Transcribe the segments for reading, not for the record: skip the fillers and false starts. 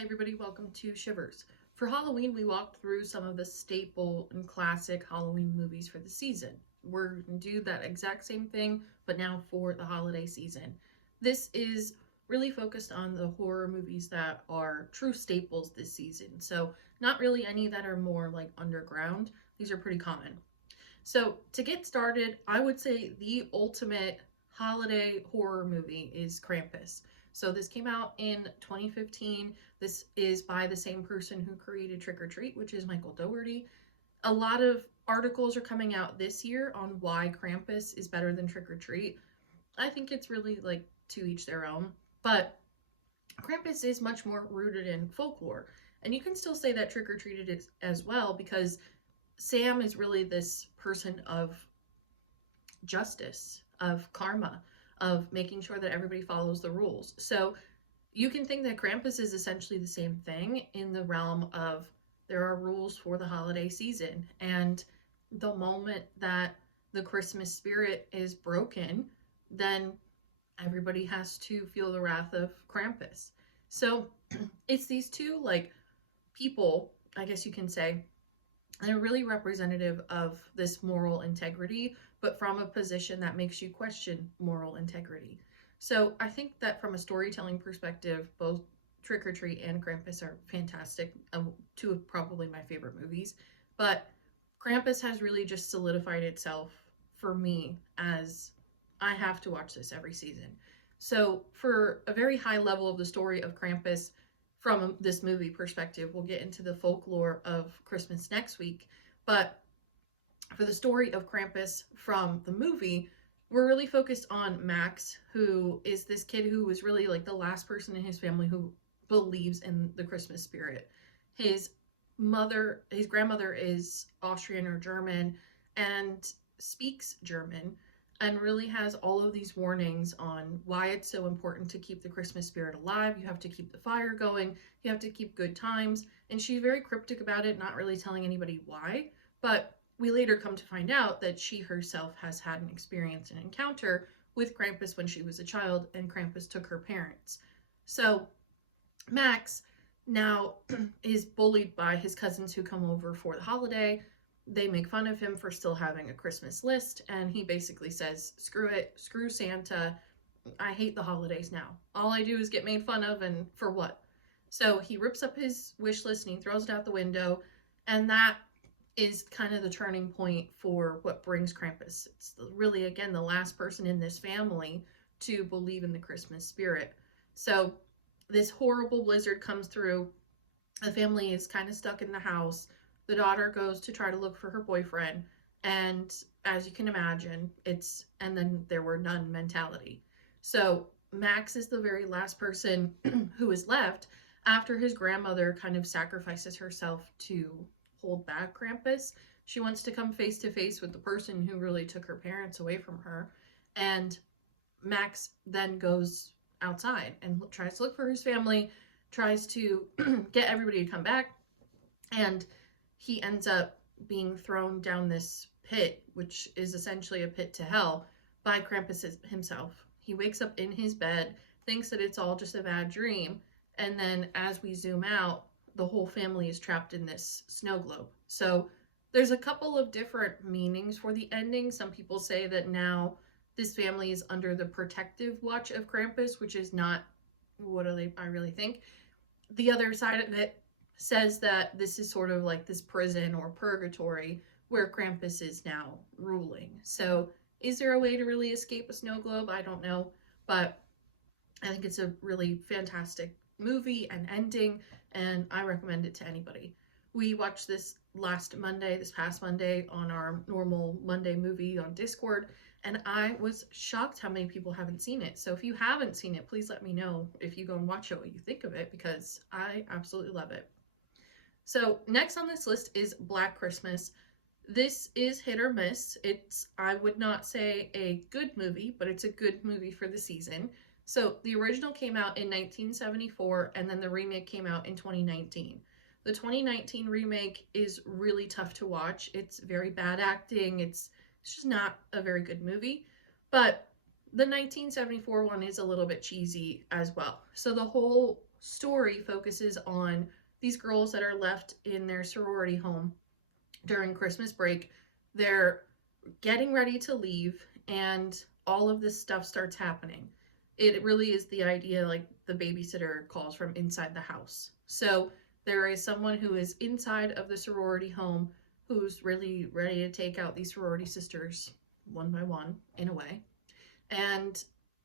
Hi everybody, welcome to Shivers. For Halloween, we walked through some of the staple and classic Halloween movies for the season. We're going to do that exact same thing, but now for the holiday season. This is really focused on the horror movies that are true staples this season. So, not really any that are more like underground. These are pretty common. So, to get started, I would say the ultimate holiday horror movie is Krampus. So, this came out in 2015. This is by the same person who created Trick or Treat, which is Michael Dougherty. A lot of articles are coming out this year on why Krampus is better than Trick or Treat. I think it's really like to each their own, but Krampus is much more rooted in folklore. And you can still say that Trick or Treated is as well because Sam is really this person of justice, of karma, of making sure that everybody follows the rules. So you can think that Krampus is essentially the same thing in the realm of there are rules for the holiday season. And the moment that the Christmas spirit is broken, then everybody has to feel the wrath of Krampus. So it's these two, like, people, I guess you can say, they're really representative of this moral integrity, but from a position that makes you question moral integrity. So I think that from a storytelling perspective, both Trick or Treat and Krampus are fantastic. Two of probably my favorite movies. But Krampus has really just solidified itself for me as I have to watch this every season. So, for a very high level of the story of Krampus, from this movie perspective, we'll get into the folklore of Christmas next week. But for the story of Krampus from the movie, we're really focused on Max, who is this kid who was really like the last person in his family who believes in the Christmas spirit. His his grandmother is Austrian or German and speaks German and really has all of these warnings on why it's so important to keep the Christmas spirit alive. You have to keep the fire going, you have to keep good times. And she's very cryptic about it, not really telling anybody why. But we later come to find out that she herself has had an experience, an encounter with Krampus when she was a child, and Krampus took her parents. So Max now is bullied by his cousins who come over for the holiday. They make fun of him for still having a Christmas list, and he basically says, screw it, screw Santa. I hate the holidays now. All I do is get made fun of, and for what? So he rips up his wish list and he throws it out the window, and that is kind of the turning point for what brings Krampus. It's really, again, the last person in this family to believe in the Christmas spirit. So this horrible blizzard comes through. The family is kind of stuck in the house. The daughter goes to try to look for her boyfriend. And as you can imagine, and then there were none mentality. So Max is the very last person who is left after his grandmother kind of sacrifices herself to hold back Krampus. She wants to come face to face with the person who really took her parents away from her. And Max then goes outside and tries to look for his family, tries to get everybody to come back, and he ends up being thrown down this pit, which is essentially a pit to hell, by Krampus himself. He wakes up in his bed, thinks that it's all just a bad dream, and then as we zoom out, the whole family is trapped in this snow globe. So there's a couple of different meanings for the ending. Some people say that now this family is under the protective watch of Krampus, which is not what I really think. The other side of it says that this is sort of like this prison or purgatory where Krampus is now ruling. So is there a way to really escape a snow globe? I don't know, but I think it's a really fantastic movie and ending, and I recommend it to anybody. We watched this past Monday, on our normal Monday movie on Discord, and I was shocked how many people haven't seen it. So if you haven't seen it, please let me know if you go and watch it what you think of it, because I absolutely love it. So next on this list is Black Christmas. This is hit or miss. I would not say a good movie, but it's a good movie for the season. So the original came out in 1974, and then the remake came out in 2019. The 2019 remake is really tough to watch. It's very bad acting. It's just not a very good movie. But the 1974 one is a little bit cheesy as well. So the whole story focuses on these girls that are left in their sorority home during Christmas break. They're getting ready to leave, and all of this stuff starts happening. It really is the idea like the babysitter calls from inside the house. So there is someone who is inside of the sorority home who's really ready to take out these sorority sisters one by one, in a way. And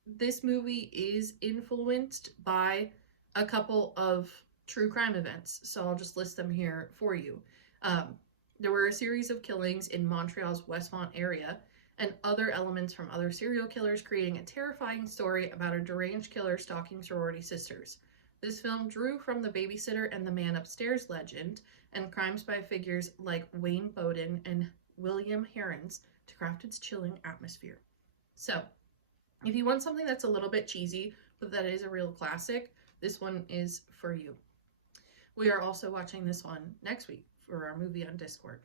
this movie is influenced by a couple of true crime events. So I'll just list them here for you. Um, there were a series of killings in Montreal's Westmont area and other elements from other serial killers, creating a terrifying story about a deranged killer stalking sorority sisters. This film drew from the babysitter and the man upstairs legend and crimes by figures like Wayne Bowden and William Herons to craft its chilling atmosphere. So, if you want something that's a little bit cheesy, but that is a real classic, this one is for you. We are also watching this one next week for our movie on Discord.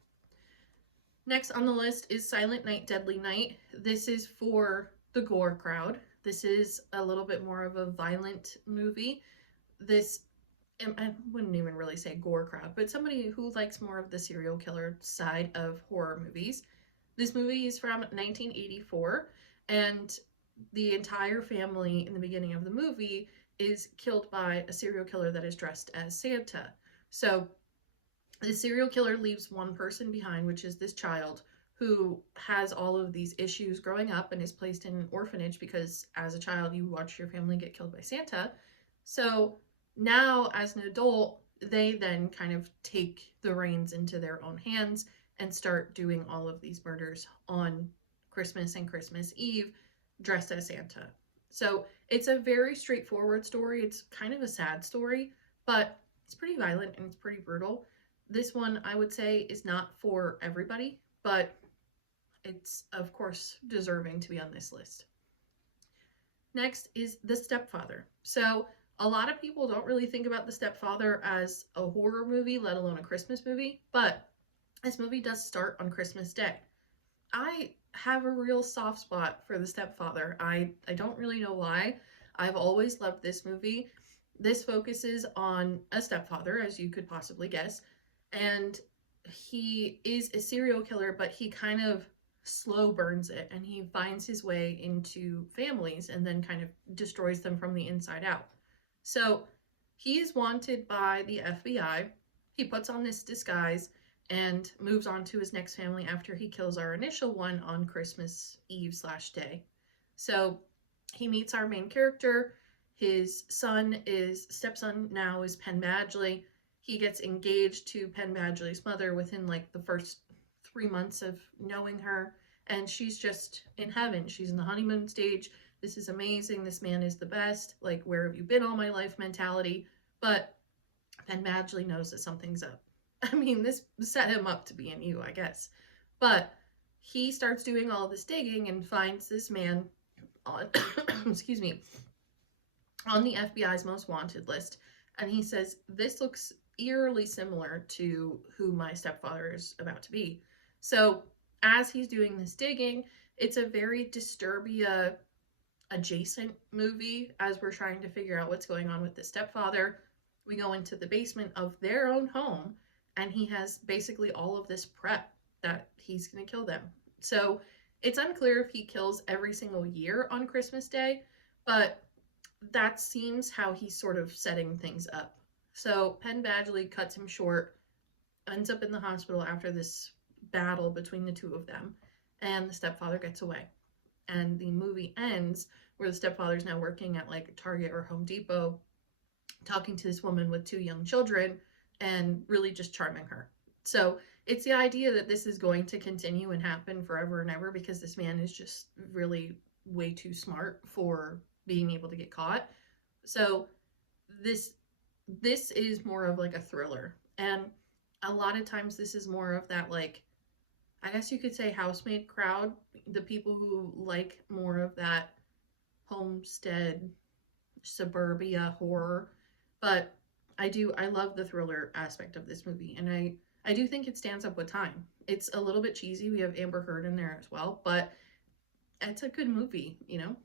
Next on the list is Silent Night, Deadly Night. This is for the gore crowd. This is a little bit more of a violent movie. This, I wouldn't even really say gore crowd, but somebody who likes more of the serial killer side of horror movies. This movie is from 1984, and the entire family in the beginning of the movie is killed by a serial killer that is dressed as Santa. So the serial killer leaves one person behind, which is this child who has all of these issues growing up and is placed in an orphanage because as a child you watch your family get killed by Santa. So now as an adult, they then kind of take the reins into their own hands and start doing all of these murders on Christmas and Christmas Eve dressed as Santa. So it's a very straightforward story. It's kind of a sad story, but it's pretty violent and it's pretty brutal. This one, I would say, is not for everybody, but it's, of course, deserving to be on this list. Next is The Stepfather. So a lot of people don't really think about The Stepfather as a horror movie, let alone a Christmas movie, but this movie does start on Christmas Day. I have a real soft spot for The Stepfather. I don't really know why. I've always loved this movie. This focuses on a stepfather, as you could possibly guess, and he is a serial killer, but he kind of slow burns it, and he finds his way into families and then kind of destroys them from the inside out. So he is wanted by the FBI. He puts on this disguise and moves on to his next family after he kills our initial one on Christmas Eve / day. So he meets our main character. His stepson now is Penn Badgley. He gets engaged to Penn Badgley's mother within like the first 3 months of knowing her. And she's just in heaven. She's in the honeymoon stage. This is amazing. This man is the best. Like, where have you been all my life mentality. But Penn Badgley knows that something's up. I mean, this set him up to be in you, I guess. But he starts doing all this digging and finds this man on, excuse me, on the FBI's most wanted list. And he says, this looks eerily similar to who my stepfather is about to be. So as he's doing this digging, it's a very Disturbia adjacent movie as we're trying to figure out what's going on with the stepfather. We go into the basement of their own home, and he has basically all of this prep that he's going to kill them. So it's unclear if he kills every single year on Christmas Day, but that seems how he's sort of setting things up. So Penn Badgley cuts him short, ends up in the hospital after this battle between the two of them, and the stepfather gets away. And the movie ends where the stepfather's now working at like Target or Home Depot, talking to this woman with 2 young children and really just charming her. So it's the idea that this is going to continue and happen forever and ever because this man is just really way too smart for being able to get caught. So this is more of like a thriller. And a lot of times this is more of that, like, I guess you could say housemaid crowd, the people who like more of that homestead, suburbia horror. But I love the thriller aspect of this movie, and I do think it stands up with time. It's a little bit cheesy. We have Amber Heard in there as well, but it's a good movie, you know?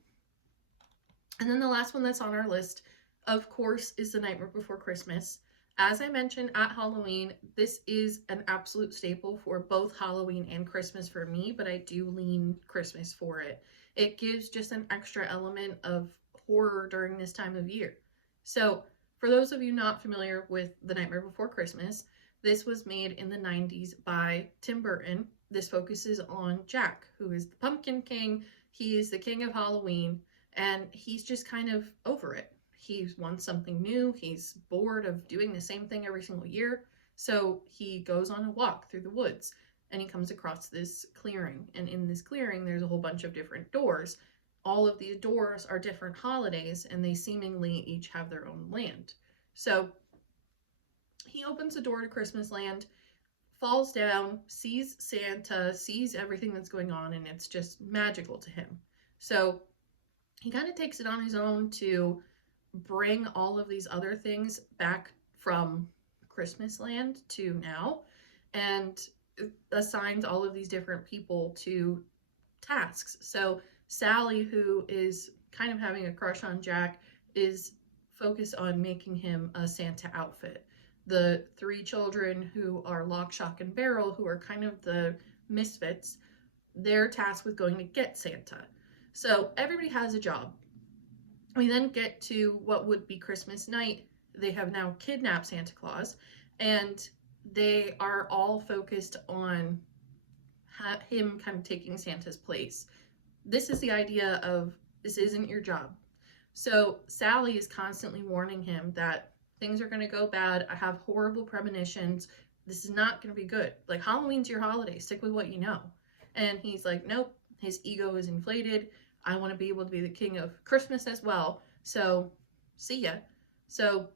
And then the last one that's on our list, of course, is The Nightmare Before Christmas. As I mentioned at Halloween, this is an absolute staple for both Halloween and Christmas for me, but I do lean Christmas for it. It gives just an extra element of horror during this time of year. So, for those of you not familiar with The Nightmare Before Christmas, this was made in the 90s by Tim Burton. This focuses on Jack, who is the Pumpkin King. He is the king of Halloween, and he's just kind of over it. He wants something new. He's bored of doing the same thing every single year. So he goes on a walk through the woods and he comes across this clearing. And in this clearing, there's a whole bunch of different doors. All of these doors are different holidays and they seemingly each have their own land. So he opens the door to Christmas land, falls down, sees Santa, sees everything that's going on, and it's just magical to him. So he kind of takes it on his own to bring all of these other things back from Christmas land to now and assigns all of these different people to tasks. So Sally, who is kind of having a crush on Jack, is focused on making him a Santa outfit. The three children who are Lock, Shock, and Barrel, who are kind of the misfits, they're tasked with going to get Santa. So everybody has a job. We then get to what would be Christmas night. They have now kidnapped Santa Claus, and they are all focused on him kind of taking Santa's place. This is the idea of this isn't your job. So Sally is constantly warning him that things are going to go bad. I have horrible premonitions. This is not going to be good. Like, Halloween's your holiday. Stick with what you know. And he's like, nope, his ego is inflated. I want to be able to be the king of Christmas as well. So, see ya. So,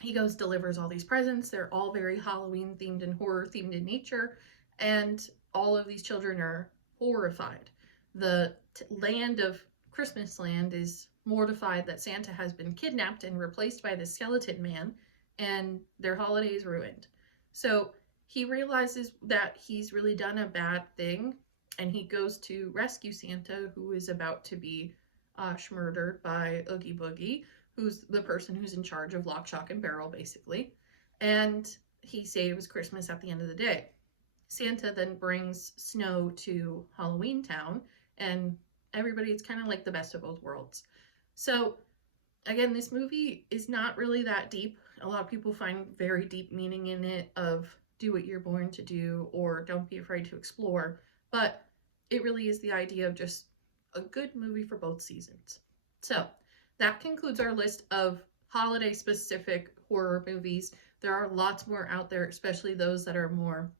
he goes, delivers all these presents. They're all very Halloween themed and horror themed in nature. And all of these children are horrified. The land of Christmas land is mortified that Santa has been kidnapped and replaced by the skeleton man, and their holiday is ruined. So he realizes that he's really done a bad thing, and he goes to rescue Santa, who is about to be murdered by Oogie Boogie, who's the person who's in charge of Lock, Shock, and Barrel, basically. And he saves Christmas at the end of the day. Santa then brings snow to Halloween Town, and everybody's kind of like the best of both worlds. So, again, this movie is not really that deep. A lot of people find very deep meaning in it of do what you're born to do or don't be afraid to explore, but it really is the idea of just a good movie for both seasons. So, that concludes our list of holiday-specific horror movies. There are lots more out there, especially those that are more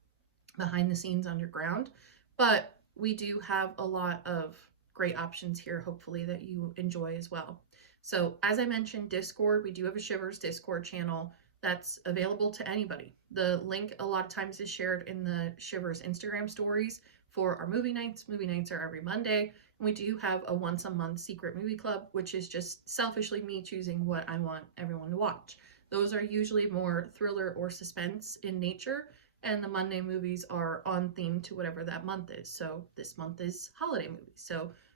behind the scenes underground, but we do have a lot of great options here, hopefully, that you enjoy as well. So as I mentioned, Discord, we do have a Shivers Discord channel that's available to anybody. The link a lot of times is shared in the Shivers Instagram stories for our movie nights. Movie nights are every Monday. And we do have a once a month secret movie club, which is just selfishly me choosing what I want everyone to watch. Those are usually more thriller or suspense in nature, and the Monday movies are on theme to whatever that month is. So this month is holiday movies.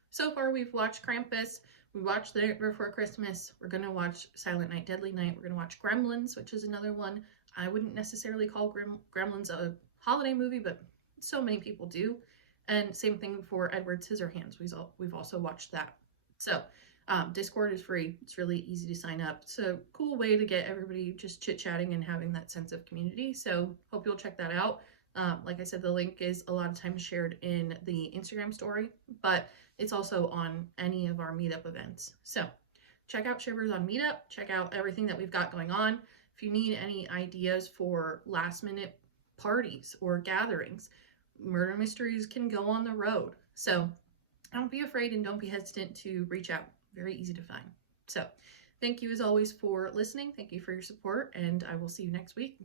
So far we've watched Krampus, we watched The Night Before Christmas, we're going to watch Silent Night, Deadly Night, we're going to watch Gremlins, which is another one. I wouldn't necessarily call Gremlins a holiday movie, but so many people do. And same thing for Edward Scissorhands. We've also watched that. So Discord is free. It's really easy to sign up. It's a cool way to get everybody just chit-chatting and having that sense of community. So hope you'll check that out. Like I said, the link is a lot of times shared in the Instagram story, but it's also on any of our meetup events. So check out Shivers on Meetup. Check out everything that we've got going on. If you need any ideas for last minute parties or gatherings, murder mysteries can go on the road. So don't be afraid and don't be hesitant to reach out. Very easy to find. So thank you as always for listening. Thank you for your support, and I will see you next week.